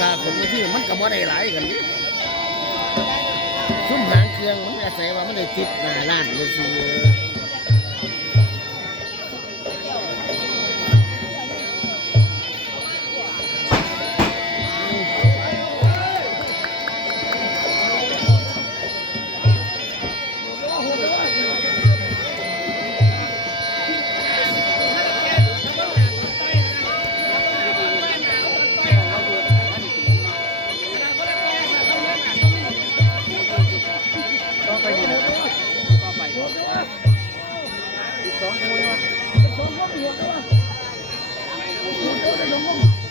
ค่าคนมาที่มันก็บ่ได้หลายกันนี่ซุ้มหางเครื่องมันอาศัยว่ามันได้ติดหน้าร้านเลย สิ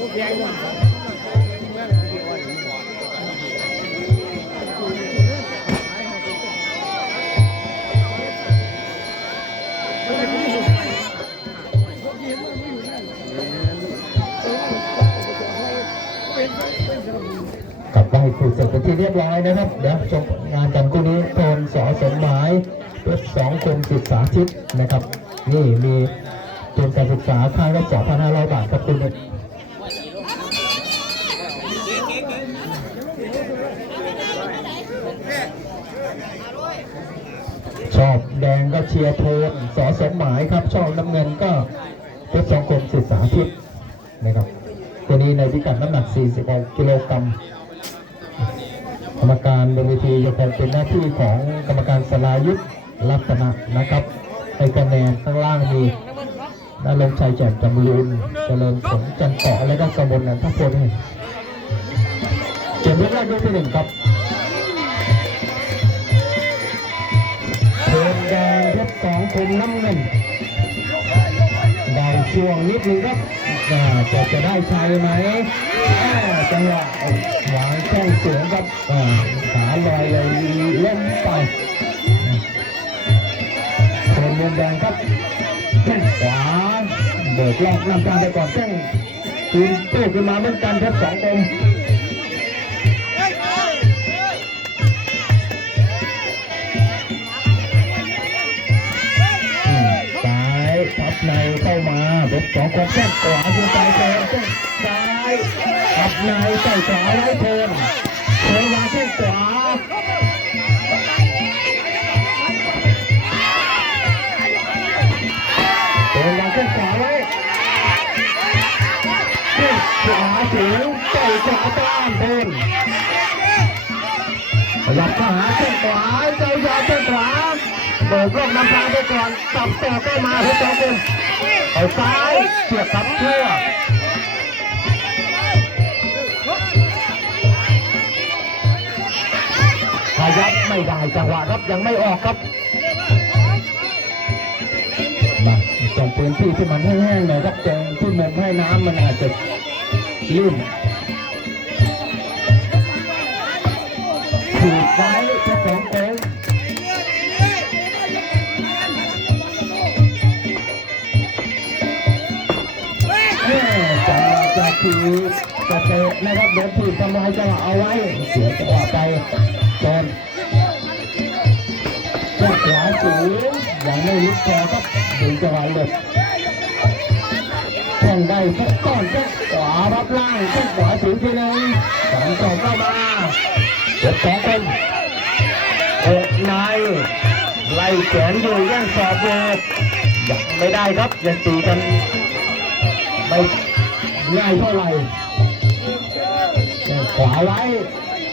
กลับได้ผูกเสร็จเป็นที่เรียบร้อยนะครับ เดี๋ยวจบงานกันคู่นี้โทนสอสมหมายรถสองคนศึกษาทิศนะครับ นี่มีทุนการศึกษาค่ายละ2,500 บาทครับคุณเอกชอบแดงก็เชียร์โทนสอสมหมายครับช่อบน้ำเงินก็รสองคนศึกษาทิศนะครับตัวนี้ในพิกัดน้ำหนัก 46 กิโลกรัมกรรมการบนเวทียังคงเป็นหน้าที่ของกรรมการสลายุทธลัตนะนะครับให้คะแนนข้างล่างมีนรงชัยแจ่มจำรูนเจริญผลจันเกาะและก็สมบูรณ์นันทพลเกมยกแรกยกที่หนึ่งครับโทนแดง สองคมน้ำเงินแดงช่วงนิดนึงครับอ่าจะจะได้ชัยไหมจังหวะวางแข้งเสียงครับอ่าขาลอยเลยเล่นไปโทนมุมแดงครับแข้งขวาเบิกรอบนำทางไปก่อนแข้งคืนตู้ขึ้นมาเหมือนกันครับสองคม ในเข้ามาเบ็ดสองคนแข้งขวาคือซ้ายเทินแข้งซ้ายพับในใส่ขวาไว้เทินเทินมาแข้งขวาเทินมาแข้งขวาไว้แข้งขวาสูงใส่ขวาต้านเทินขยับเข้าหาแข้งขวาเจ้ายาแข้งขวา เบิกรอบนำทางไปก่อนตับต่อก็มาเพชรสองคนเอาซ้ายเสียบทับเชื่อขยับไม่ได้จังหวะครับยังไม่ออกครับมาตรงพื้นที่ที่มันแห้งๆหน่อยครับตรงที่มุมให้น้ำมันอาจจะลื่นถูกไว้เพชรสองคนเงหวะจะคือเตะนะครับโดนถีบทำลายจังหวะเอาไว้ เสียจังหวะไปจนข้งขวาสูงยังไม่ลุกพอครับดึงจังหวะหลบแข่งได้สักก้อนแข้งขวารับล่างแข้งขวาสูงทีนึงสองสองเข้ามาเจ็บสองคนอกในไล่แขนอยู่ย่างสอบเลยยังไม่ได้ครับยังตีกันไม่ ง่ายเท่าไหร่แย่งขวาไว้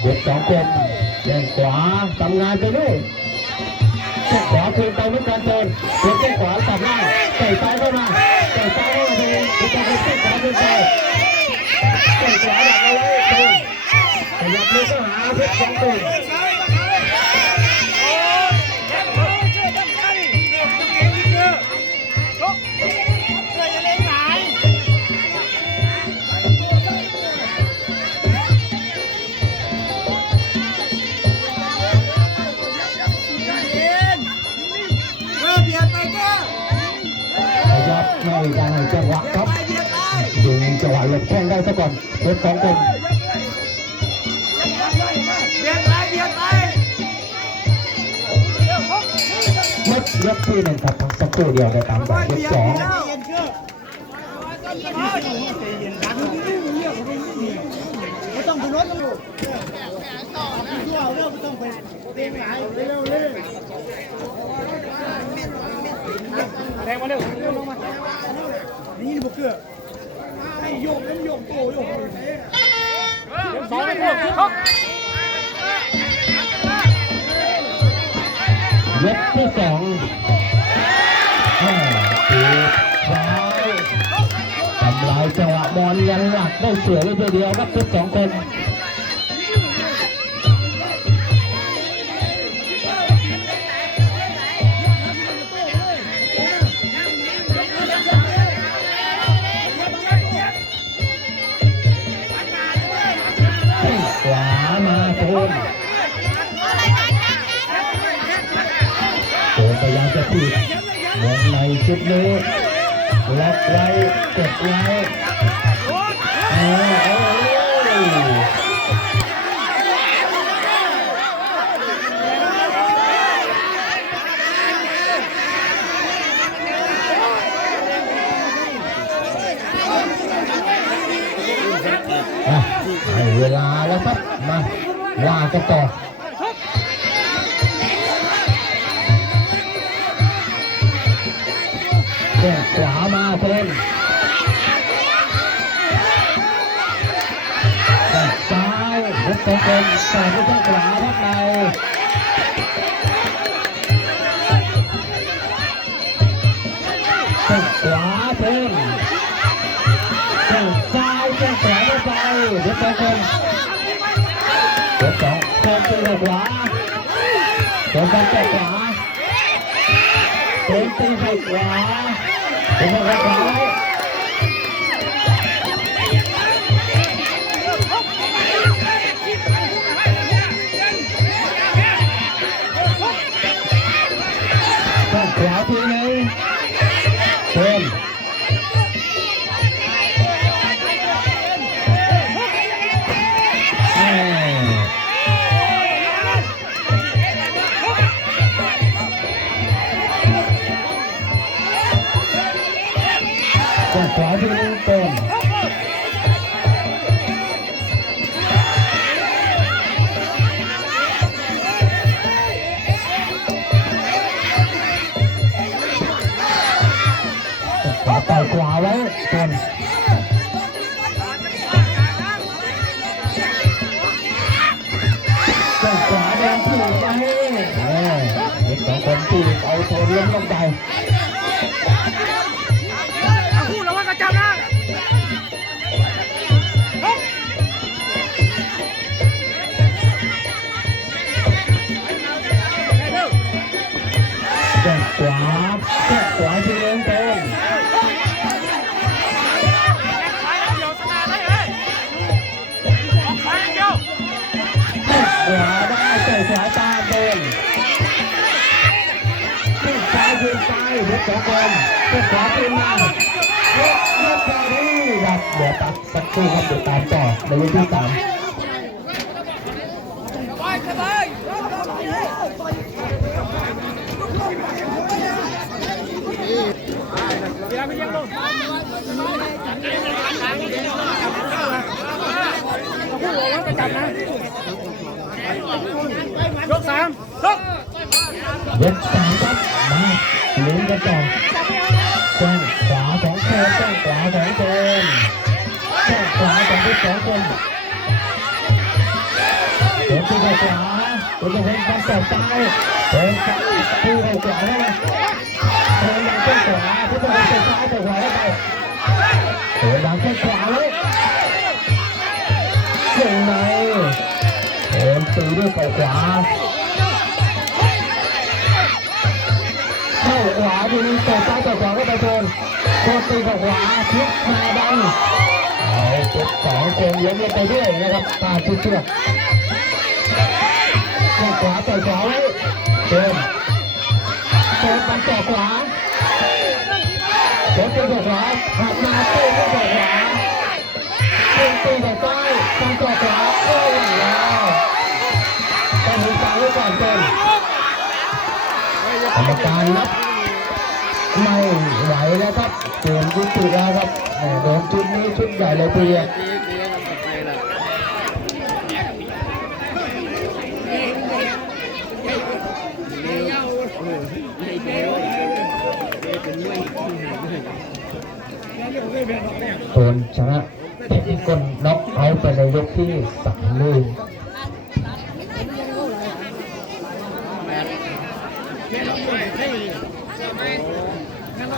เด็กสองคนแย่งขวาทำงานไปด้วยแย่งขวาคืนไปเมือกันเดินเดินแย่งขวาตัดหน้าใส่ซ้ายเข้ามาใส่ซ้ายเข้ามาเองเด็กจะไปแย่งขวาคืนไปแย่งขวาดักเอาไว้เดินขยับมือเข้าหาเพชรสองคน ไม่ได้จังหวะครับดึงจังหวะหลบแข้งได้ซะก่อนเพชรสองคนยกยกที่หนึ่งครับพักสักครู่เดียวได้ตามแบบยกสองไม่ต้องไปรถแล้วลูกเที่ยวเรื่องไม่ต้องไปเตะหายเร็วๆเลย แทงมาเร็วลงมานี่บุกเกอร์ให้โยกให้โยกโตโยกสองไม่พวกเขายกที่สองแม่ตีซ้ายทำลายจังหวะบอลยังหลักได้สวยเลยทีเดียวครับเพชรสองคน มาโทนโทนพยายามจะถีบวงในชุดนี้ล็อกไว้เก็บไว้ ว่ากันต่อแข้งขวามาเพิ่นแข้งซ้ายยกตัวเป็นใส่ไปแข้งขวาพับในแข้งขวาเพิ่นแข้งซ้ายแข้งขวาไม่ไปยกตัวเป็น เด็กันแข้งขวาเต็มตีไฟขวาเป็นไฟขวา ไว้เป็นข้างขวาแดงสู้ไปเด็กสองคนตู้เอาโทนล้มลงไป สองคนขึ้นขวาขึ้นมาเล็กเล็กแบบนี้ครับเดี๋ยวตัดสักครู่ครับเดี๋ยวตามต่อในวันที่สามไปสบายเวลาไปเลุ้นกันต่อแจ้งขวาสองคนแจ้งขวาสองคนแจ้งขวาสองคนสองคนเดินตัวขวาเดินตัวเดิไปสอบซ้ายเดินไปตัวขวาเดินไปตัวขวาทุกคนตัวซ้ายตัวขวาเข้ไหมเดินไปตัวขวาเลยเก่งไหมเดินตีด้วยตัวขวา ขวาทีนี้ต่อซ้ายต่อขวาก็ไปโดนโดนตีเข้าขวาพลิกมาดังเอาจุดสองคนล้มลงไปด้วยนะครับตาชุดเชือกเข้าขวาต่อขวาไว้เดินโดนมันต่อขวาโดนตีเข้าขวาหักมาตีเข้าขวาตีตีเข้าซ้ายตั้งต่อขวาโอ้ยแล้วต้องมีการไว้ก่อนเดินกรรมการนับ แล้วครับเกมยุติแล้วครับแหม่โดนชุดนี้ชุดใหญ่เลยทีเดียวโดนชนะเตะก้นน็อกเอาไปในยกที่สามเลย